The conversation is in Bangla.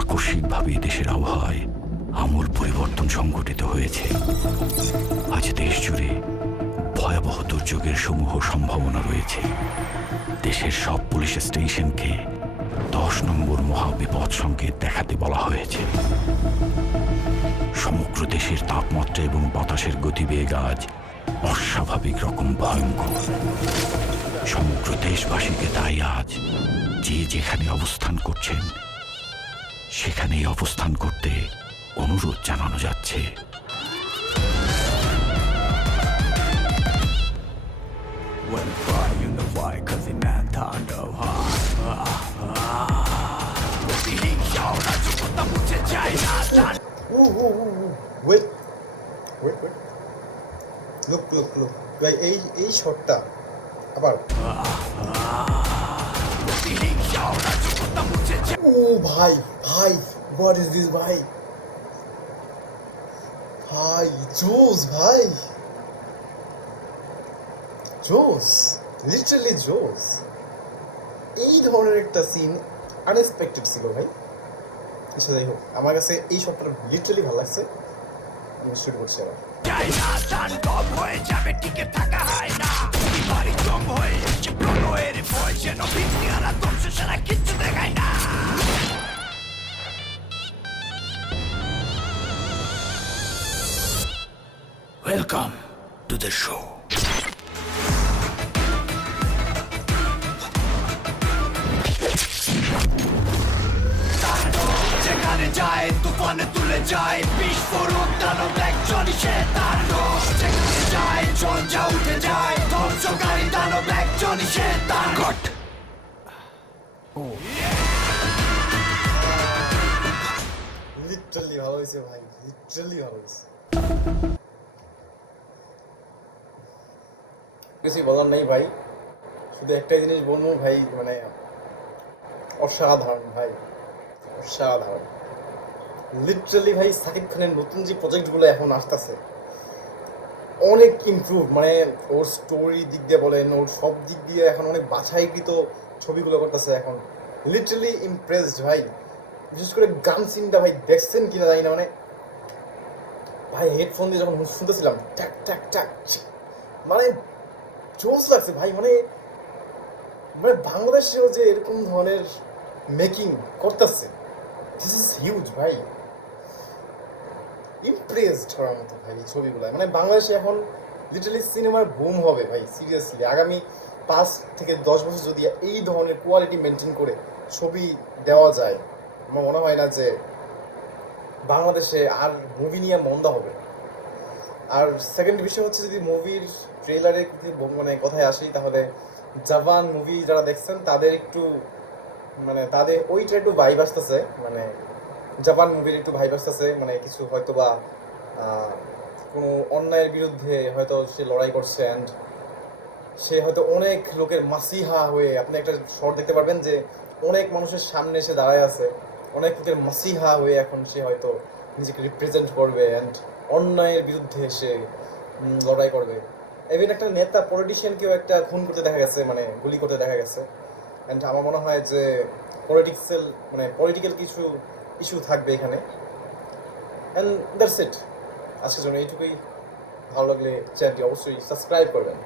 আকস্মিকভাবে দেশের আবহাওয়ায় আমূল পরিবর্তন সংঘটিত হয়েছে। আজ দেশ জুড়ে ভয়াবহ দুর্যোগের সমূহ সম্ভাবনা রয়েছে। দেশের সব পুলিশ স্টেশনকে 10 নম্বর মহাবিপদ সংকেত দেখাতে বলা হয়েছে। সমগ্র দেশের তাপমাত্রা এবং বাতাসের গতিবেগ আজ অস্বাভাবিক রকম ভয়ঙ্কর। সমগ্র দেশবাসীকে তাই আজ যে যেখানে অবস্থান করছেন সেখানেই অবস্থান করতে অনুরোধ জানানো যাচ্ছে। লুক ভাই, এই শটটা আবার ও ভাই ভাই, হোয়াট ইজ দিস ভাই, ভাই জোস, ভাই জোস, লিটারালি জোস। এই ধরনের একটা সিন আনএক্সপেক্টেড ছিল ভাই। আচ্ছা যাই হোক, আমার কাছে এই শটটা লিটারালি ভালো লাগছে। আমি শুরু করছি আবার। Welcome to the show. যেখানে যায় তুফানে তুলে যায়, বিস্ফোরক দানব একজন শেতান। যেখানে যায় ঝঞ্ঝা উঠে যায়, ধ্বংসকারী দানব একজন শেতান। Cut. লিটারালি ভালো হয়েছে ভাই, লিটারালি ভালো হয়েছে। কিছুই বলার নেই ভাই, শুধু একটাই জিনিস বলবো ভাই, মানে অসাধারণ ভাই, অসাধারণ। লিটারালি ভাই, সাকিব খানের নতুন যে প্রজেক্টগুলো এখন আসতেছে অনেক ইমপ্রুভ, মানে ওর স্টোরি দিক দিয়ে বলেন, ওর সব দিক দিয়ে এখন অনেক বাছাইকৃত ছবিগুলো করতেছে এখন। লিটারালি ইমপ্রেসড ভাই। বিশেষ করে গান সিনটা ভাই দেখছেন কিনা জানি না, মানে ভাই হেডফোন দিয়ে যখন শুনতেছিলাম ট্যাক ট্যাক ট্যাক, মানে জোস লাগছে ভাই। মানে মানে বাংলাদেশেও যে এরকম ধরনের মেকিং করতেছে, দিস ইজ হিউজ ভাই। ইমপ্রেসড হওয়ার মতো ভাই এই ছবিগুলো। মানে বাংলাদেশে এখন লিটারালি সিনেমার বুম হবে ভাই, সিরিয়াসলি। আগামী 5 থেকে 10 বছর যদি এই ধরনের কোয়ালিটি মেনটেন করে ছবি দেওয়া যায়, আমার মনে হয় না যে বাংলাদেশে আর মুভি নিয়ে মন্দা হবে। আর সেকেন্ড বিষয় হচ্ছে, যদি মুভির ট্রেলারে মানে কথায় আসি, তাহলে জওয়ান মুভি যারা দেখছেন তাদের একটু মানে তাদের ওইটা একটু ভাইব আসতেছে, মানে জওয়ান মুভির একটু ভাইব আসতেছে। মানে কিছু হয়তো বা কোনো অন্যায়ের বিরুদ্ধে হয়তো সে লড়াই করছে, অ্যান্ড সে হয়তো অনেক লোকের মাসিহা হয়ে, আপনি একটা শট দেখতে পারবেন যে অনেক মানুষের সামনে সে দাঁড়ায় আছে, অনেক লোকের মাসিহা হয়ে এখন সে হয়তো নিজেকে রিপ্রেজেন্ট করবে অ্যান্ড অন্যায়ের বিরুদ্ধে সে লড়াই করবে। ইভেন একটা নেতা পলিটিশিয়ানকেও একটা খুন করতে দেখা গেছে, মানে গুলি করতে দেখা গেছে। অ্যান্ড আমার মনে হয় যে পলিটিক্যাল কিছু ইস্যু থাকবে এখানে। অ্যান্ড দ্যাটস ইট, আজকের জন্য এইটুকুই। ভালো লাগলে চ্যানেলটি অবশ্যই সাবস্ক্রাইব করবেন।